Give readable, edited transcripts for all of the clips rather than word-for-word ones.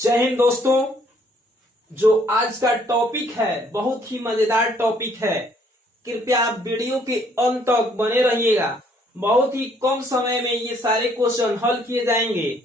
जय हिंद दोस्तों। जो आज का टॉपिक है बहुत ही मजेदार टॉपिक है। कृपया आप वीडियो के अंत तक बने रहिएगा। बहुत ही कम समय में ये सारे क्वेश्चन हल किए जाएंगे।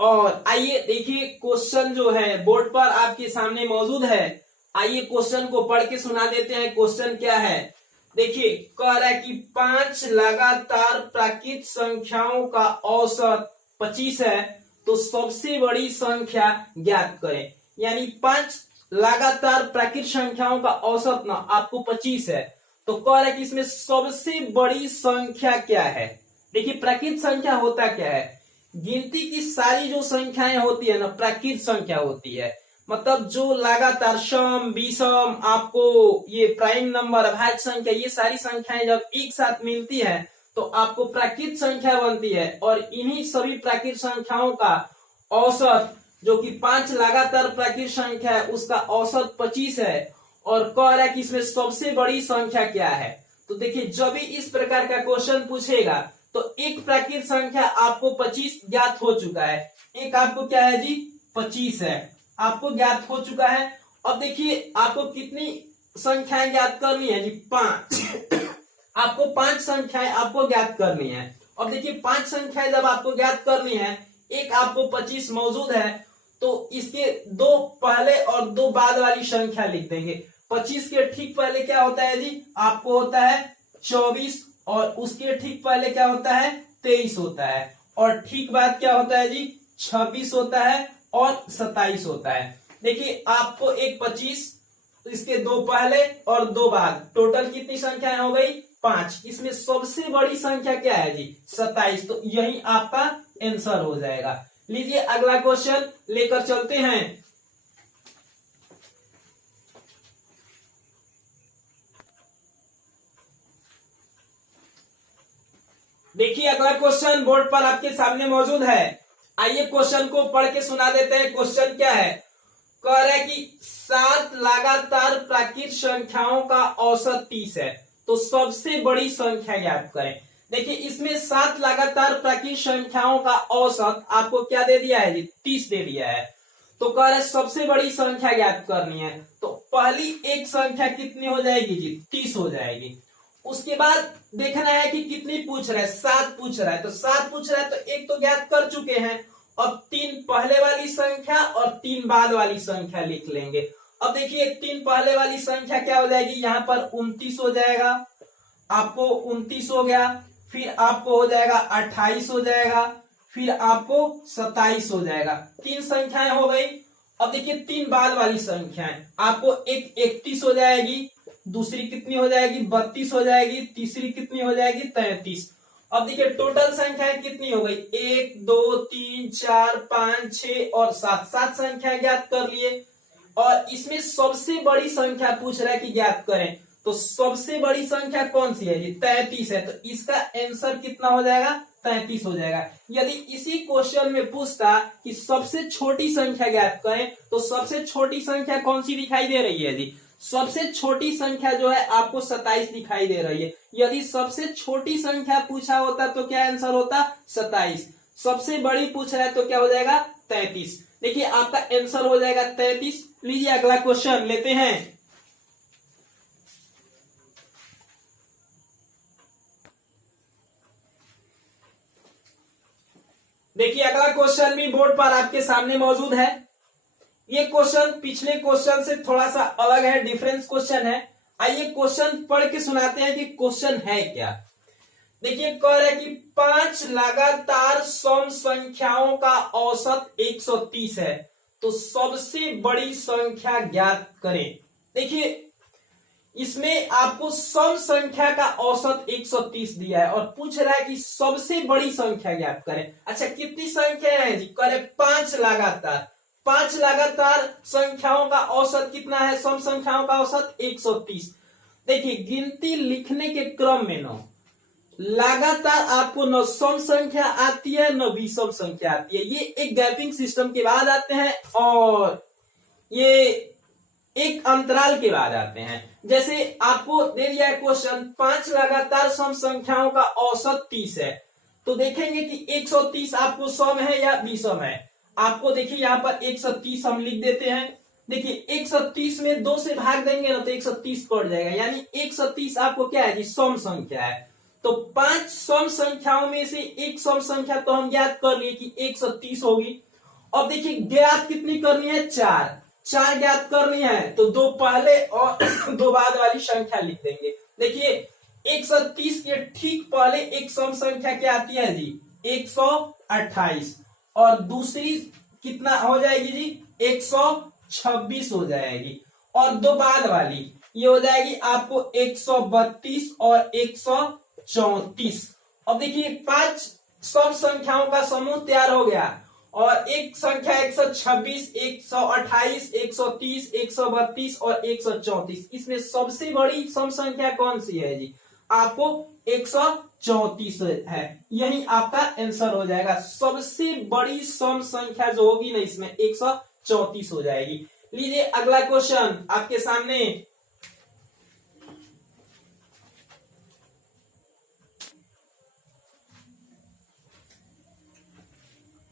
और आइए देखिए, क्वेश्चन जो है बोर्ड पर आपके सामने मौजूद है। आइए क्वेश्चन को पढ़ के सुना देते हैं। क्वेश्चन क्या है देखिए, कह रहा है कि 5 लगातार प्राकृत संख्याओं का औसत 25 है, तो सबसे बड़ी संख्या ज्ञात करें। यानी 5 लगातार प्राकृत संख्याओं का औसत ना आपको 25 है, तो कह रहा है कि इसमें सबसे बड़ी संख्या क्या है। देखिए, प्राकृत संख्या होता क्या है, गिनती की सारी जो संख्याएं होती है ना प्राकृत संख्या होती है। मतलब जो लगातार सम विषम आपको ये प्राइम नंबर अभाज्य संख्या ये सारी संख्याएं जब एक साथ मिलती है तो आपको प्राकृत संख्या बनती है। और इन्हीं सभी प्राकृत संख्याओं का औसत जो कि 5 लगातार प्राकृत संख्या है उसका औसत 25 है। और कह रहा है कि इसमें सबसे बड़ी संख्या क्या है। तो देखिए, जब भी इस प्रकार का क्वेश्चन पूछेगा तो एक प्राकृत संख्या आपको 25 ज्ञात हो चुका है। एक आपको क्या है जी 25 है, आपको ज्ञात हो चुका है। अब देखिए, आपको कितनी संख्याएं ज्ञात करनी है जी 5 आपको 5 संख्याएं आपको ज्ञात करनी है। अब देखिए, 5 संख्याएं जब आपको ज्ञात करनी है, एक आपको 25 मौजूद है, तो इसके 2 पहले और 2 बाद वाली संख्या लिख देंगे। 25 के ठीक पहले क्या होता है जी, आपको होता है 24, और उसके ठीक पहले क्या होता है 23 होता है, और ठीक बाद क्या होता है जी 26 होता है और 27 होता है। देखिए, आपको एक 25, इसके 2 पहले और 2 बाद, टोटल कितनी संख्याएं हो गई 5। इसमें सबसे बड़ी संख्या क्या है जी 27, तो यही आपका आंसर हो जाएगा। लीजिए अगला क्वेश्चन लेकर चलते हैं। देखिए, अगला क्वेश्चन बोर्ड पर आपके सामने मौजूद है। आइए क्वेश्चन को पढ़ के सुना देते हैं। क्वेश्चन क्या है, कह रहा है कि 7 लगातार प्राकृत संख्याओं का औसत 30 है, तो सबसे बड़ी संख्या ज्ञात करें। देखिए, इसमें 7 लगातार प्राकृत संख्याओं का औसत आपको क्या दे दिया है जी 30 दे दिया है। तो कह रहा है सबसे बड़ी संख्या ज्ञात करनी है, तो पहली एक संख्या कितनी हो जाएगी जी 30 हो जाएगी। उसके बाद देखना है कि कितनी पूछ रहा है, 7 पूछ रहा है, तो 7 पूछ रहा है तो एक तो ज्ञात कर चुके हैं। अब 3 पहले वाली संख्या और 3 बाद वाली संख्या लिख लेंगे। अब देखिए, 3 पहले वाली संख्या क्या हो जाएगी, यहाँ पर 29 हो जाएगा, आपको 29 हो गया, फिर आपको हो जाएगा 28 हो जाएगा, फिर आपको 27 हो जाएगा। 3 संख्याएं हो गई। अब देखिए, 3 बाद वाली संख्याएं, आपको एक 31 हो जाएगी, दूसरी कितनी हो जाएगी 32 हो जाएगी, तीसरी कितनी हो जाएगी 33। अब देखिए, टोटल संख्याएं कितनी हो गई 1 2 3 4 5 6 और 7 7 संख्या ज्ञात कर लिए। और इसमें सबसे बड़ी संख्या पूछ रहा है कि ज्ञात करें, तो सबसे बड़ी संख्या कौन सी है जी 33 है, तो इसका आंसर कितना हो जाएगा 33 हो जाएगा। यदि इसी क्वेश्चन में पूछता कि सबसे छोटी संख्या ज्ञात करें, तो सबसे छोटी संख्या कौन सी दिखाई दे रही है जी, सबसे छोटी संख्या जो है आपको 27 दिखाई दे रही है। यदि सबसे छोटी संख्या पूछा होता तो क्या आंसर होता 27, सबसे बड़ी पूछ रहा है तो क्या हो जाएगा 33। देखिए, आपका आंसर हो जाएगा 33। लीजिए अगला क्वेश्चन लेते हैं। देखिए, अगला क्वेश्चन भी बोर्ड पर आपके सामने मौजूद है। ये क्वेश्चन पिछले क्वेश्चन से थोड़ा सा अलग है, डिफरेंस क्वेश्चन है। आइए क्वेश्चन पढ़ के सुनाते हैं कि क्वेश्चन है क्या। देखिए, कह रहा है कि 5 लगातार सम संख्याओं का औसत 130 है, तो सबसे बड़ी संख्या ज्ञात करें। देखिए, इसमें आपको सम संख्या का औसत 130 दिया है और पूछ रहा है कि सबसे बड़ी संख्या ज्ञात करें। अच्छा, कितनी संख्या है जी, कह रहे 5 लगातार, 5 लगातार संख्याओं का औसत कितना है, सम संख्याओं का औसत 130। देखिए, गिनती लिखने के क्रम में न लगातार आपको न सम संख्या आती है न विषम संख्या आती है, ये एक गैपिंग सिस्टम के बाद आते हैं और ये एक अंतराल के बाद आते हैं। जैसे आपको दे दिया है क्वेश्चन 5 लगातार सम संख्याओं का औसत 30 है, तो देखेंगे कि 130 आपको सम है या विषम है। आपको देखिए यहाँ पर 130 हम लिख देते हैं। देखिए 130 में 2 से भाग देंगे ना तो 130 कट जाएगा, यानी 130 आपको क्या है जी, सम संख्या है। तो 5 सम संख्याओं में से एक सम संख्या तो हम ज्ञात कर लिए कि 130 होगी। अब देखिए ज्ञात कितनी करनी है, 4 ज्ञात करनी है, तो 2 पहले और 2 बाद वाली संख्या लिख देंगे। देखिए 130 के ठीक पहले एक सम संख्या क्या आती है जी, 128, और दूसरी कितना हो जाएगी जी, 126 हो जाएगी, और 2 बाद वाली ये हो जाएगी आपको 132 और 134। अब देखिए 5 सम संख्याओं का समूह तैयार हो गया, और एक संख्या 126, 128, 130, 132 और 134, इसमें सबसे बड़ी सम संख्या कौन सी है जी, आपको 134 है। यही आपका आंसर हो जाएगा। सबसे बड़ी सम संख्या जो होगी ना इसमें 134 हो जाएगी। लीजिए अगला क्वेश्चन आपके सामने।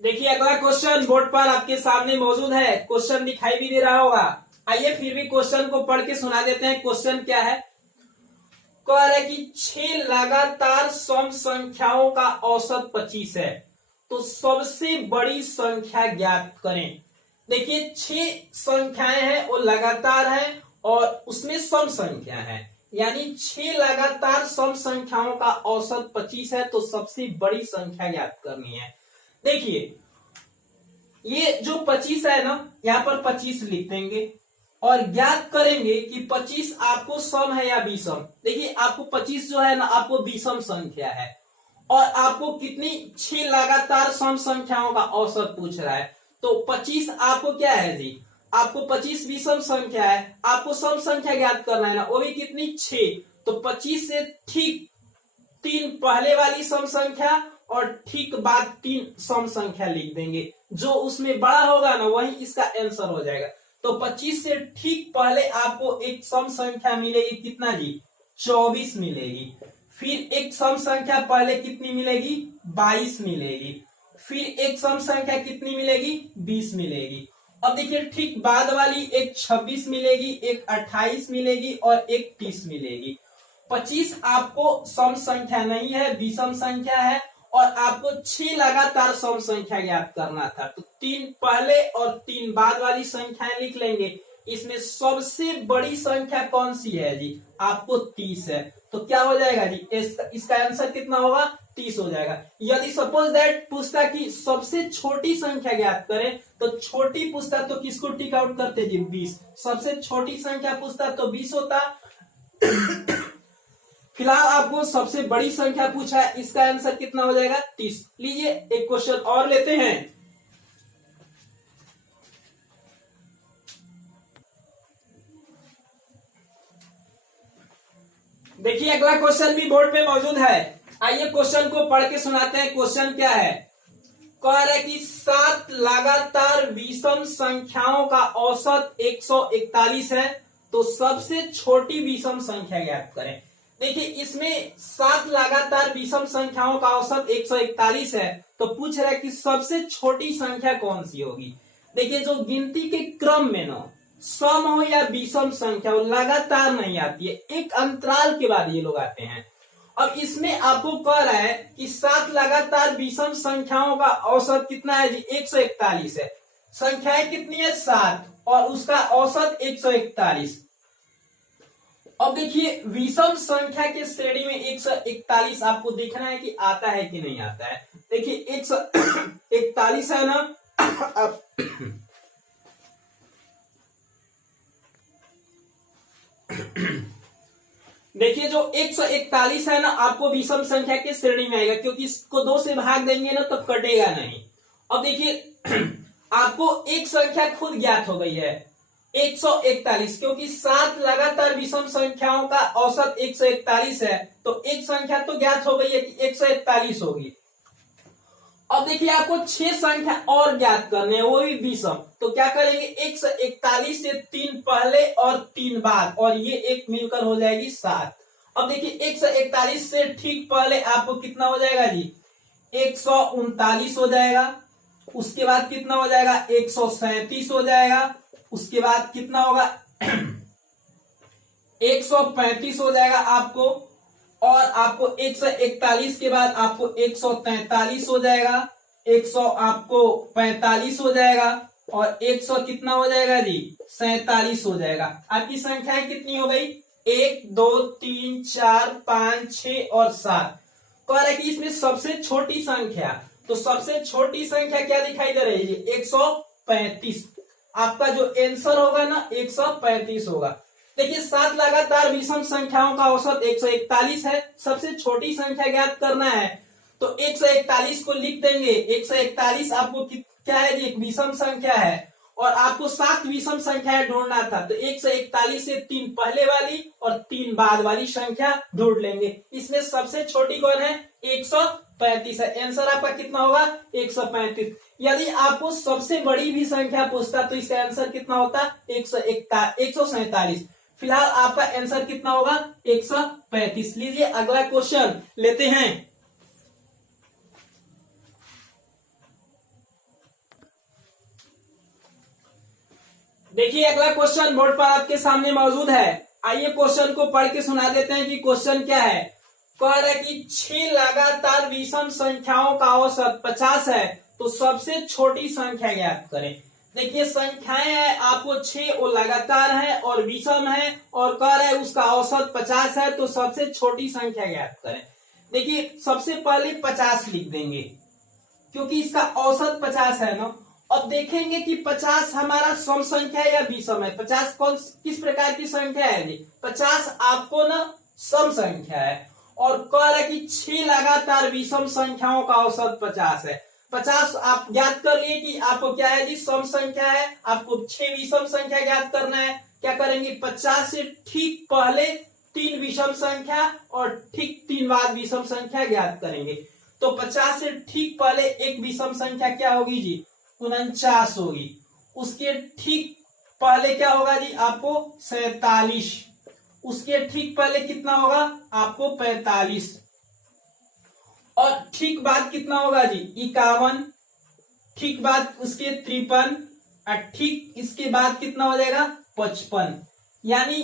देखिए अगला क्वेश्चन बोर्ड पर आपके सामने मौजूद है, क्वेश्चन दिखाई भी दे रहा होगा। आइए फिर भी क्वेश्चन को पढ़ के सुना देते हैं। क्वेश्चन क्या है, कह रहा है कि 6 लगातार सम संख्याओं का औसत 25 है, तो सबसे बड़ी संख्या ज्ञात करें। देखिए 6 संख्याएं हैं वो लगातार हैं और उसमें सम संख्या है, यानी 6 लगातार सम संख्याओं का औसत 25 है, तो सबसे बड़ी संख्या ज्ञात करनी है। देखिए ये जो 25 है ना, यहां पर 25 लिख देंगे और ज्ञात करेंगे कि 25 आपको सम है या विषम। देखिए आपको 25 जो है ना आपको विषम संख्या है, और आपको कितनी 6 लगातार सम संख्याओं का औसत पूछ रहा है, तो 25 आपको क्या है जी, आपको 25 विषम संख्या है, आपको सम संख्या ज्ञात करना है ना, वो भी कितनी 6, तो 25 से ठीक 3 पहले वाली सम संख्या और ठीक बाद 3 सम संख्या लिख देंगे, जो उसमें बड़ा होगा ना वही इसका आंसर हो जाएगा। तो 25 से ठीक पहले आपको एक सम संख्या मिलेगी, कितना जी, 24 मिलेगी। फिर एक सम संख्या पहले कितनी मिलेगी, 22 मिलेगी। फिर एक सम संख्या कितनी मिलेगी, 20 मिलेगी। अब देखिए ठीक बाद वाली एक 26 मिलेगी, एक 28 मिलेगी और एक 30 मिलेगी। 25 आपको सम संख्या नहीं है, विषम संख्या है, और आपको 6 लगातार सम संख्या ज्ञात करना था, तो 3 पहले और 3 बाद वाली संख्याएं लिख लेंगे। इसमें सबसे बड़ी संख्या कौन सी है जी, आपको 30 है, तो क्या हो जाएगा जी, इसका आंसर कितना होगा, 30 हो जाएगा। यदि सपोज दैट पूछता कि सबसे छोटी संख्या ज्ञात करें, तो छोटी पूछता तो किसको टिक आउट करते जी, 20। सबसे छोटी संख्या पूछता तो 20 होता। फिलहाल आपको सबसे बड़ी संख्या पूछा है, इसका आंसर कितना हो जाएगा, 30। लीजिए एक क्वेश्चन और लेते हैं। देखिए अगला क्वेश्चन भी बोर्ड पे मौजूद है। आइए क्वेश्चन को पढ़ के सुनाते हैं। क्वेश्चन क्या है, कह रहा है कि 7 लगातार विषम संख्याओं का औसत 141 है, तो सबसे छोटी विषम संख्या ज्ञात करें। देखिए इसमें 7 लगातार विषम संख्याओं का औसत 141 है, तो पूछ रहा है कि सबसे छोटी संख्या कौन सी होगी। देखिए जो गिनती के क्रम में ना सम हो या विषम संख्या हो, लगातार नहीं आती है, एक अंतराल के बाद ये लोग आते हैं। अब इसमें आपको कह रहा है कि 7 लगातार विषम संख्याओं का औसत कितना है जी, 141 है। संख्याएं कितनी है, 7, और उसका औसत 141। अब देखिए विषम संख्या के श्रेणी में 141 आपको देखना है कि आता है कि नहीं आता है। देखिए 141 है ना, अब देखिए जो 141 है ना आपको विषम संख्या के श्रेणी में आएगा, क्योंकि इसको 2 से भाग देंगे ना तो कटेगा नहीं। अब देखिए आपको एक संख्या खुद ज्ञात हो गई है 141, क्योंकि 7 लगातार विषम संख्याओं का औसत 141 है, तो एक संख्या तो ज्ञात हो गई है कि 141 होगी। अब देखिए आपको 6 संख्या और ज्ञात करने हैं, वो भी विषम, तो क्या करेंगे, 141 से 3 पहले और 3 बाद, और ये एक मिलकर हो जाएगी 7। अब देखिए 141 से ठीक पहले आपको कितना हो जाएगा जी, 139 हो जाएगा, उसके बाद कितना हो जाएगा 137 हो जाएगा, उसके बाद कितना होगा 135 हो जाएगा आपको, और आपको 141 के बाद आपको 143 हो जाएगा, 100 आपको 45 हो जाएगा, और 100 कितना हो जाएगा जी 47 हो जाएगा। आपकी संख्याएं कितनी हो गई 1 2 3 4 5 6 और 7। कह रहा है कि इसमें सबसे छोटी संख्या, तो सबसे छोटी संख्या क्या दिखाई दे रही है 135। आपका जो आंसर होगा ना 135 होगा। देखिए 7 लगातार विषम संख्याओं का औसत 141 है, सबसे छोटी संख्या ज्ञात करना है तो 141 को लिख देंगे। 141 आपको क्या है जी एक विषम संख्या है, और आपको 7 विषम संख्याएं ढूंढना था, तो 141 से 3 पहले वाली और 3 बाद वाली संख्या ढूंढ लेंगे। इसमें सबसे छोटी कौन है 135 है। आंसर आपका कितना होगा 135। यदि आपको सबसे बड़ी भी संख्या पूछता तो इसका आंसर कितना होता 147। फिलहाल आपका आंसर कितना होगा 135। लीजिए अगला क्वेश्चन लेते हैं। देखिए अगला क्वेश्चन बोर्ड पर आपके सामने मौजूद है। आइए क्वेश्चन को पढ़ के सुना देते हैं कि क्वेश्चन क्या है। कह रहा है कि 6 लगातार विषम संख्याओं का औसत 50 है, तो सबसे छोटी संख्या ज्ञात करें। देखिए संख्याएं है आपको 6 वो लगातार है और विषम है, और कह रहा है उसका औसत 50 है, तो सबसे छोटी संख्या ज्ञात करें। देखिए सबसे पहले 50 लिख देंगे क्योंकि इसका औसत 50 है ना। अब देखेंगे कि 50 हमारा सम संख्या है या विषम है। 50 किस प्रकार की संख्या है जी 50 आपको ना सम संख्या है, और कह रहा है कि 6 लगातार विषम संख्याओं का औसत 50 है। 50 आप ज्ञात कर लिए कि आपको क्या है जी सम संख्या है, आपको 6 विषम संख्या ज्ञात करना है। क्या करेंगे 50 से ठीक पहले 3 विषम संख्या और ठीक 3 बाद विषम संख्या ज्ञात करेंगे। तो 50 से ठीक पहले एक विषम संख्या क्या होगी जी 49 होगी। उसके ठीक पहले क्या होगा जी आपको 47। उसके ठीक पहले कितना होगा आपको 45, और ठीक बाद कितना होगा जी 51। ठीक बाद उसके 53, और ठीक इसके बाद कितना हो जाएगा 55। यानी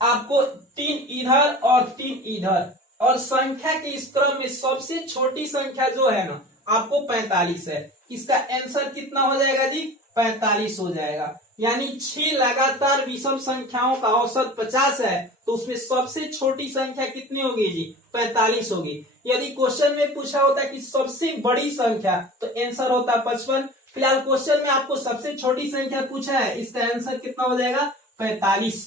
आपको 3 इधर और 3 इधर, और संख्या के इस क्रम में सबसे छोटी संख्या जो है ना आपको 45 है। इसका आंसर कितना हो जाएगा जी 45 हो जाएगा। यानी 6 लगातार विषम संख्याओं का औसत 50 है, तो उसमें सबसे छोटी संख्या कितनी होगी जी 45 होगी। यदि क्वेश्चन में पूछा होता कि सबसे बड़ी संख्या तो आंसर होता 55। फिलहाल क्वेश्चन में आपको सबसे छोटी संख्या पूछा है, इसका आंसर कितना हो जाएगा 45।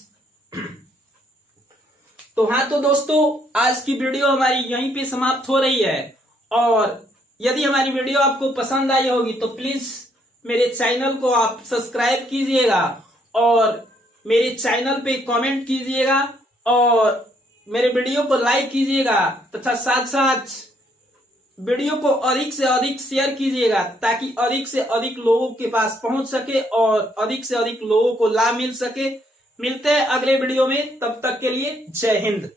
तो हाँ तो दोस्तों आज की वीडियो हमारी यहीं पे समाप्त हो रही है, और यदि हमारी वीडियो आपको पसंद आई होगी तो प्लीज मेरे चैनल को आप सब्सक्राइब कीजिएगा, और मेरे चैनल पे कमेंट कीजिएगा, और मेरे वीडियो को लाइक कीजिएगा, तथा साथ साथ वीडियो को अधिक से अधिक शेयर कीजिएगा ताकि अधिक से अधिक लोगों के पास पहुंच सके और अधिक से अधिक लोगों को लाभ मिल सके। मिलते हैं अगले वीडियो में, तब तक के लिए जय हिंद।